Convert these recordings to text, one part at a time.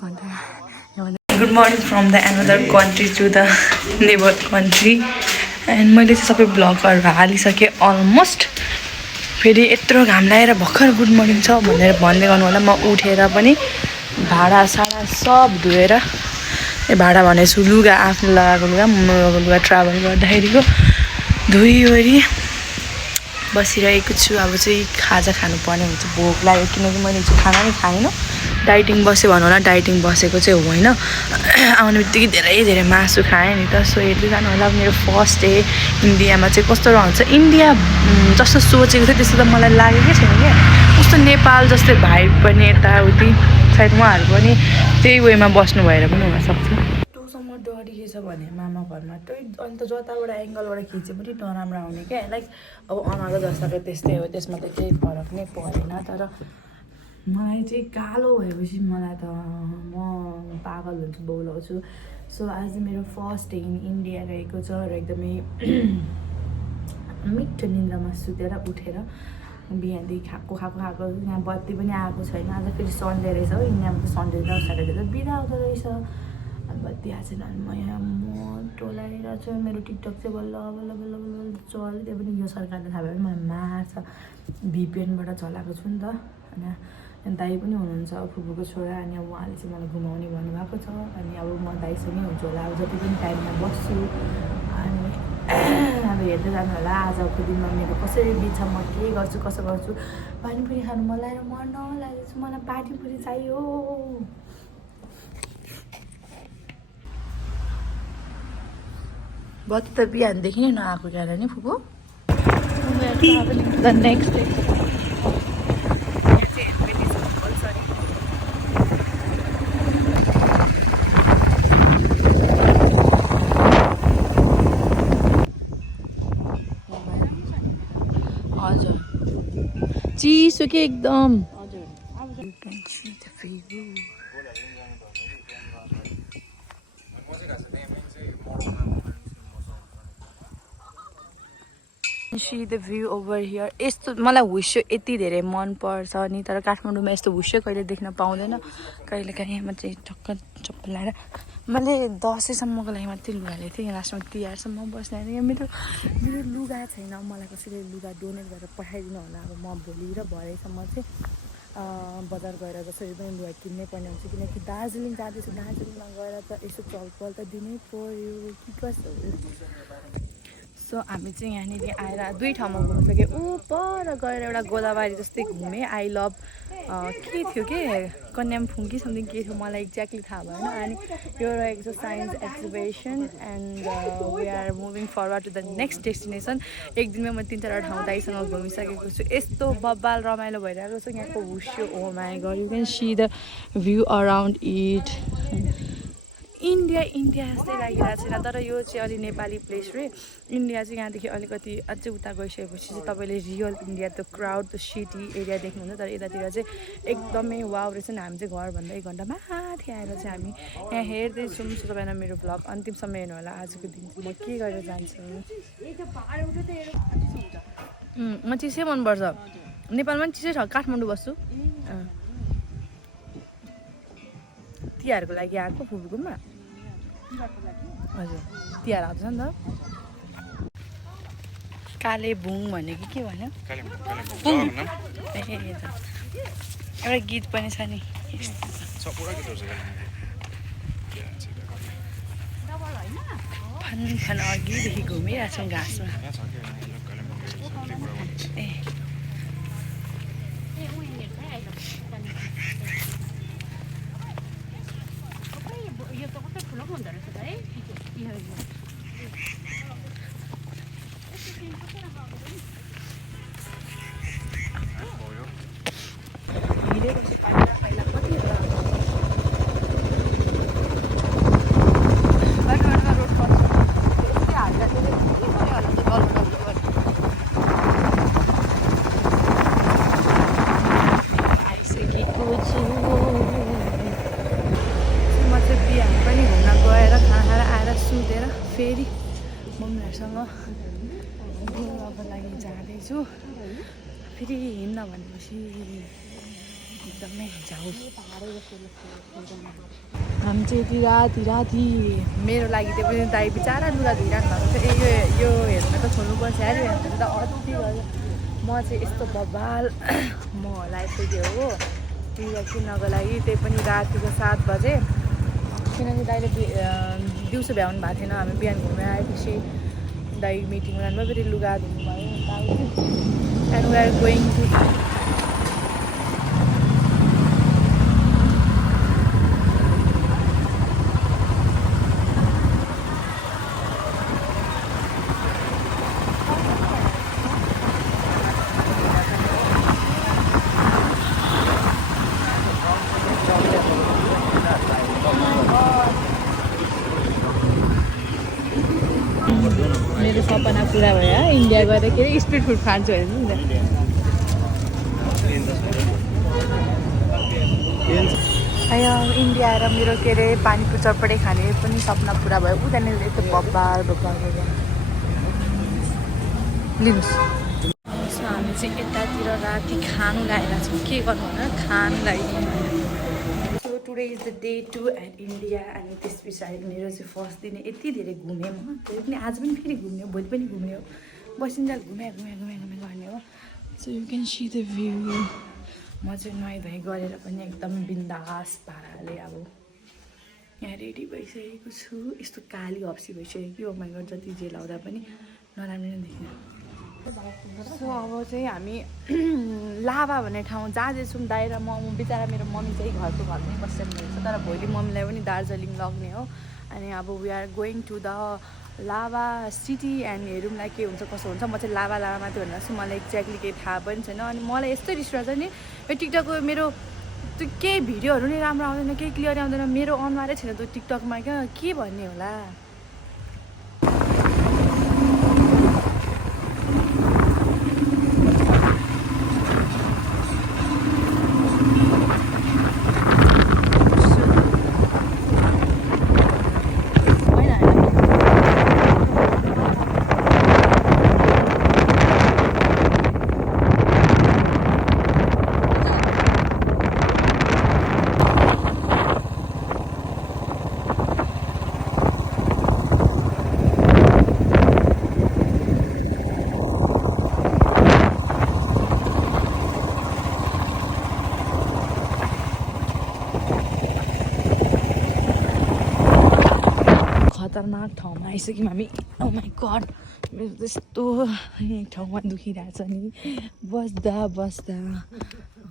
Good morning from the another country to the neighbor country. And मैले चाहिँ सबै ब्लगहरू हालिसकेँ अलमोस्ट. फेरि यत्रो घाम लागेर भर्खर गुड मर्निङ छ भनेर भन्दै गर्नु होला. म उठेर पनि भाडा साडा सब धोएर भाडा भनेछु लुगा आफ्नो लगाएको लुगा लुगा ट्राभल गर्दाखेरिको धोइवरी बसिरहेको छु. अब चाहिँ खाजा खानुपर्ने हुन्छ. भोक लाग्यो किनकि मैले चाहिँ खाना नै खाएन. डाइटिङ बस्यो भनौँ न. डाइटिङ बसेको चाहिँ होइन. आउने बित्तिकै धेरै मासु खाएँ नि त. सो हेर्दै जानु होला मेरो फर्स्ट डे इन्डियामा चाहिँ कस्तो रहन्छ. इन्डिया जस्तो सोचेको थियो त्यस्तो त मलाई लागेकै छैन क्या. कस्तो नेपाल जस्तै भाइब पनि यताउति सायद उहाँहरू पनि त्यही वेमा बस्नु भएर पनि हुनसक्छ. टोसम्म डरिएछ भने मामा घरमा अनि त जताबाट एङ्गलबाट खिचे पनि नराम्रो आउने क्या. लाइक अब अनाको जस्ताको त्यस्तै हो. त्यसमा त केही फरक नै परेन. तर मलाई चाहिँ कालो भएपछि मलाई त म पागल हुन्छु बोलाउँछु. सो आज मेरो फर्स्ट डे इन इन्डिया रहेको छ र एकदमै मिठो निन्द्रामा सुतेर उठेर बिहानदेखि खाएको यहाँ बत्ती पनि आएको छैन. आज फेरि सन्डे रहेछ हो. इन्डियामा त सन्डे र स्याटरडे त बिदा आउँदो रहेछ. बत्ती आएको छैन. म यहाँ टोलाइरहेको छु. मेरो टिकटक चाहिँ बल्ल चल्यो. त्यो पनि यो सरकारले थाहा भयो भने मलाई मार्छ. भिपिएनबाट चलाएको छु नि त. अनि दाइ पनि हुनुहुन्छ फुपूको छोरा. अनि अब उहाँले चाहिँ मलाई घुमाउने भन्नुभएको छ. अनि अब म दाइसँगै हुन्छु होला. अब जति पनि टाइममा बस्छु. अनि अब हेर्दै जानु होला आजको दिनमा मेरो कसरी बित्छ, म के गर्छु कसो गर्छु. पानीपुरी खानु मन लागेर मर्न लागेको छु. मलाई पानीपुरी चाहियो. बत्ती त बिहानदेखि नै नआएको क्या नि फुपू. द नेक्स्ट डे चिसो के एकदम. See the view over here. यस्तो मलाई हुस्यो यति धेरै मन पर्छ नि. तर काठमाडौँमा यस्तो हुस्यो कहिले देख्न पाउँदैन. कहिले काहीँ म चाहिँ टक्क चप्पल लगाएर मैले दसैँसम्मको लागि मात्रै लुगा ल्याएको थिएँ. लास्टमा तिहारसम्म बस्ने थिएँ. मेरो लुगा छैन. मलाई कसैले लुगा डोनेट गरेर पठाइदिनु होला. अब म भोलि र भरेसम्म चाहिँ बजार गएर जसरी पनि लुगा किन्नै पर्ने हुन्छ. किनकि दार्जिलिङ जाँदैछु. दार्जिलिङमा गएर त यसो चलपल त दिनै पर्यो कि कस्तो. सो हामी चाहिँ यहाँनिर आएर दुई ठाउँमा घुमिसक्यो. पर गएर एउटा गोदावरी जस्तै घुमेँ. आई लभ के थियो के कन्यामफुङ कि समथिङ के थियो मलाई एक्ज्याक्टली थाहा भएन. अनि यो रहेको छ science exhibition. And we are moving forward to the next destination. एक दिनमै म 3-4 ठाउँ दाइसँग घुमिसकेको छु. यस्तो बब्बाल रमाइलो भइरहेको छ यहाँको हुस्यो. Oh my god you can see the view around it. India जस्तै लागिरहेको छैन. तर यो चाहिँ अलि नेपाली प्लेस रे. इन्डिया चाहिँ यहाँदेखि अलिकति अझै उता गइसकेपछि चाहिँ तपाईँले real India the crowd the city area देख्नुहुन्छ. तर यतातिर चाहिँ एकदमै वाउ रहेछ नि. हामी चाहिँ घरभन्दा 1 घन्टा माथि आएर चाहिँ हामी यहाँ हेर्दैछौँ. सो तपाईँलाई मेरो भ्लग अन्तिमसम्म हेर्नु होला. आजको दिन चाहिँ म के गरेर जान्छु. म चिसै मनपर्छ. नेपालमा पनि चिसै छ. काठमाडौँ बस्छु. तिहारको लागि आएको फुपूकोमा. हजुर तिहार आउँछ नि त. कालेबुङ भनेको के भन्यो. एउटा गीत पनि छ नि. फन अघिदेखि घुमिरहेको छौँ घाँसमा. ए फेरि मम्मीहरूसँग घुम्नको लागि जाँदैछु. फेरि हिँड्न भनेपछि एकदमै जाऊ हामी चाहिँ यति राति मेरो लागि त्यो पनि दाइ बिचरा लुगा धुइरहनु भएको छ यो हेर्न त छोड्नुपर्छ अरे हेर्नु त अति गर्यो म चाहिँ यस्तो बबाल म होला आइपुग्यो हो लुगा किन्नको लागि त्यही पनि रातिको 7 बजे किनकि दाइले दिउँसो भ्याउनु भएको थिएन हामी बिहान घुमेर आएपछि दाइ मिटिङमा जानुभयो फेरि लुगा धुनुभयो and we are going to मेरो सपना पुरा भयो इन्डिया गएर के अरे स्ट्रिट फुड खान्छु हेर्नु नि आयो इन्डिया आएर मेरो के अरे पानीपुरी चटपटे खाने पनि सपना पुरा भयो उ त्यहाँनिर यस्तो बब्बाल लिनुहोस् हामी चाहिँ यतातिर राति खानु लागेको छौँ के गर्नु भन खानु लागि today is the day 2 at India अनि त्यस पछाडि मेरो चाहिँ फर्स्ट दिन यति धेरै घुमेँ म त्यही पनि आज पनि फेरि घुम्ने हो भोलि पनि घुम्ने हो बसिन्जेल घुमे गर्ने हो so you can see the view म चाहिँ नुहाइधुवाइ गरेर पनि एकदम बिन्दास पाराले अब यहाँ रेडी भइसकेको छु यस्तो काली हप्सी भइसक्यो कि माइ गड जति जे लाउँदा पनि नराम्रो देखिन सो अब चाहिँ हामी लाभा भन्ने ठाउँ जहाँ जान्छौँ दाइ र म बिचरा मेरो मम्मी चाहिँ घरको घरमै बसिरहनु भएको छ तर भोलि मम्मीलाई पनि दार्जिलिङ लग्ने हो अनि अब we are going to the lava city and हेरौँला के हुन्छ कसो हुन्छ म चाहिँ लाभा मात्रै भनेर छु मलाई एक्ज्याक्टली केही थाहा पनि छैन अनि मलाई यस्तो रिस उठ्छ नि यो टिकटकको मेरो त्यो केही भिडियोहरू नि राम्रो आउँदैन केही क्लियर आउँदैन मेरो अनुहारै छैन त्यो टिकटकमा क्या के भन्ने होला खतरनाक ठाउँमा आइसक्यौँ हामी ओ माई गड मेरो त्यस्तो ठाउँमा दुखिरहेछ नि बस्दा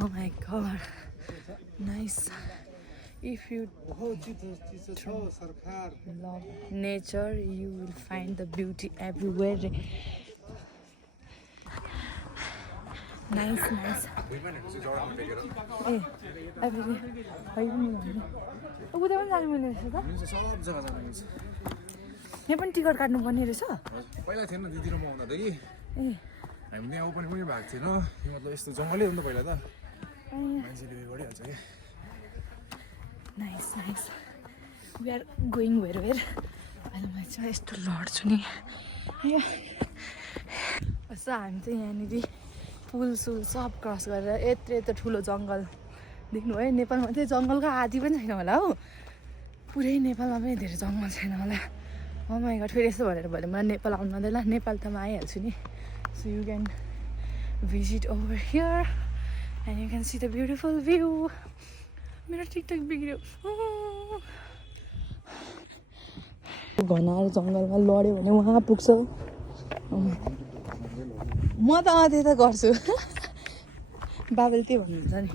oh my god nice if you love nature you will find the beauty everywhere nice ए उता पनि जानु पर्ने रहेछ त सब जग्गा जानुहुन्छ यहाँ पनि टिकट काट्नुपर्ने रहेछ पहिला थिएन दिदी र म हुँदा त कि ए हामी त्यहाँ ओपन पनि भएको थिएन यो मतलब यस्तो जङ्गलै हो नि त पहिला त मान्छेले उयो गरिहाल्छ कि nice we are going where अहिले म चाहिँ यस्तो लड्छु नि यस्तो हामी चाहिँ यहाँनिर पुल सुल सब क्रस गरेर यत्रो ठुलो जङ्गल देख्नु है नेपालमा चाहिँ जङ्गलको आदि पनि छैन होला हौ पुरै नेपालमा पनि धेरै जङ्गल छैन होला ओ माई गड फेरि यस्तो भनेर भोलि मलाई नेपाल आउनु मात्रै ल नेपाल त म आइहाल्छु नि so you can visit over here and you can see the beautiful view मेरो टिकटक बिग्रियो घनाएर जङ्गलमा लड्यो भने उहाँ पुग्छ म त त्यता गर्छु बाबाले त्यही भन्नुहुन्छ नि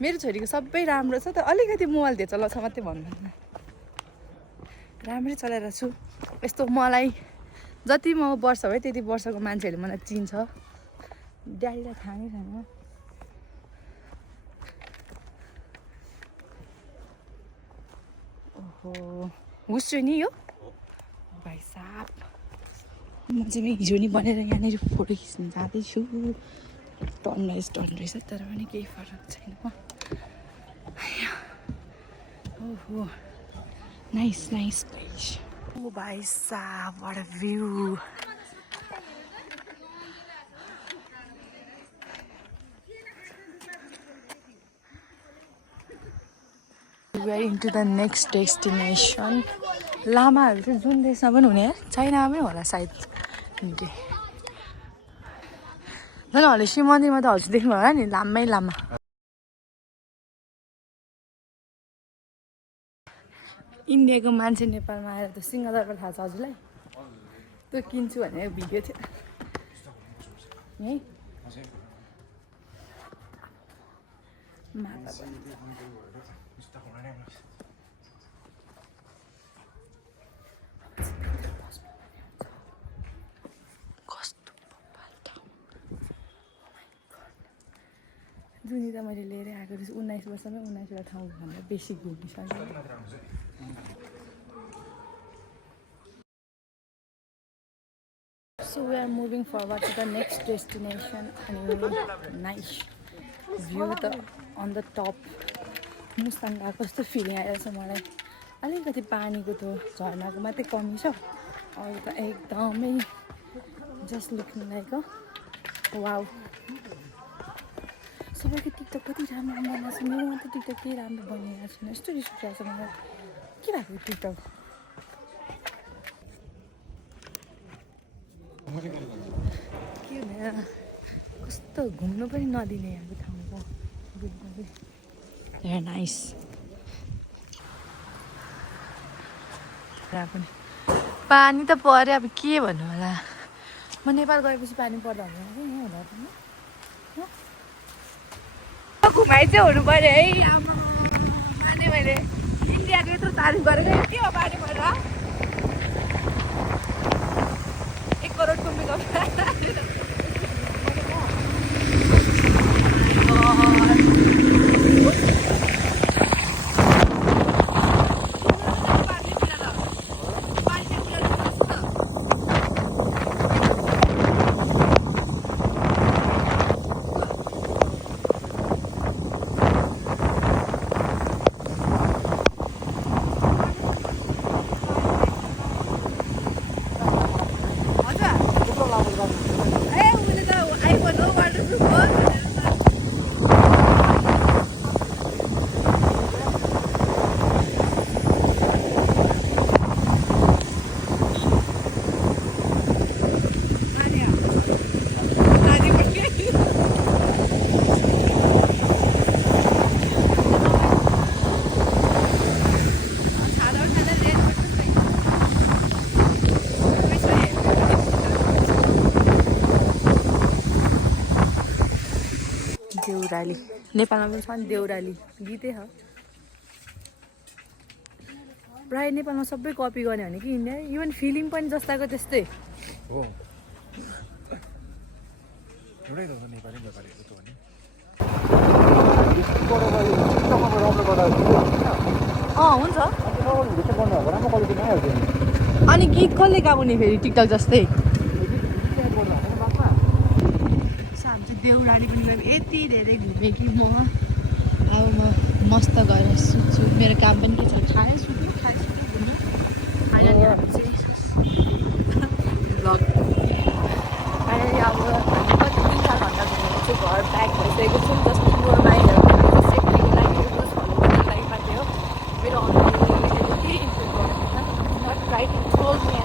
मेरो छोरीको सबै राम्रो छ त अलिकति मोबाइल धेरै चलाउँछ मात्रै भन्नु राम्रै चलाएर छु यस्तो मलाई जति म वर्ष भयो त्यति वर्षको मान्छेहरूले मलाई चिन्छ ड्याडीलाई थाहा नै छैन ओहो हुस्छु नि यो भाइ साहब म चाहिँ हिजो नि बनेर यहाँनिर फोटो खिच्नु जाँदैछु टर्न रहेछ तर पनि केही फरक छैन ओहो नाइस प्लेस ओ भाइ साहब what a view we are into the next destination लामाहरू चाहिँ जुन देशमा पनि हुने चाइनामा पनि होला सायद झन् हलेसी मन्दिरमा त हजुर देख्नु होला नि लामै लामा इन्डियाको मान्छे नेपालमा आएर त सिंहदरबार थाहा छ हजुरलाई त्यो किन्छु भनेर भिडियो थियो है जुनी त मैले लिएर आएको छु 19 वर्षमै 19वटा ठाउँभन्दा बेसी घुमिसकेँ So we are moving forward to the next destination and nice view on the top Mustang गएको जस्तो फिलिङ आइरहेछ मलाई अलिकति पानीको त्यो झर्नाको मात्रै कमी छ अरू त एकदमै जस्ट लुकिङ लाइक वाउ सबैको टिकटक कति राम्रो बनाएको छ मेरो मात्रै टिकटक केही राम्रो बनिएको छैन यस्तो रिस उठिरहेको छ मलाई के भएको टिकटक के भनेर कस्तो घुम्नु पनि नदिने यहाँको ठाउँ छ भेरी नाइस पनि पानी त पऱ्यो अब के भन्नु होला म नेपाल गएपछि पानी पर्दा हुँदैन कि यहाँ हुँदा पनि घुमाइ चाहिँ हुनु पऱ्यो है अनि मैले इन्डियाको यत्रो तारिफ गरेको के हो पानी पर्दा 1 करोड कुम्बीको देउराली नेपालमा पनि छ नि देउराली गीतै हो प्रायः नेपालमा सबै कपी गर्ने भने कि इन्डिया इभन फिलिङ पनि जस्ताको त्यस्तै हो एउटै त हो नेपाली नेपालीको त भने हुन्छ अनि गीत कसले गाउने फेरि टिकटक जस्तै देउराली पनि गयो यति धेरै घुमेँ कि म अब म मस्त गएर सुत्छु मेरो काम पनि के छ खाएँ सुत्नु खाएँ सुत्नु घुम्नु फाइनली हामी चाहिँ भ्लग फाइनली अब कति 3-4 घन्टा घुमेर चाहिँ घर ब्याक भइसकेको छु जस्तो मेरो माइन्डहरू सेफ्टीको लागि रोज फलोको लागि मात्रै हो मेरो अनुभव केही इन्फो गर्दैन नट राइट टोल्ड मी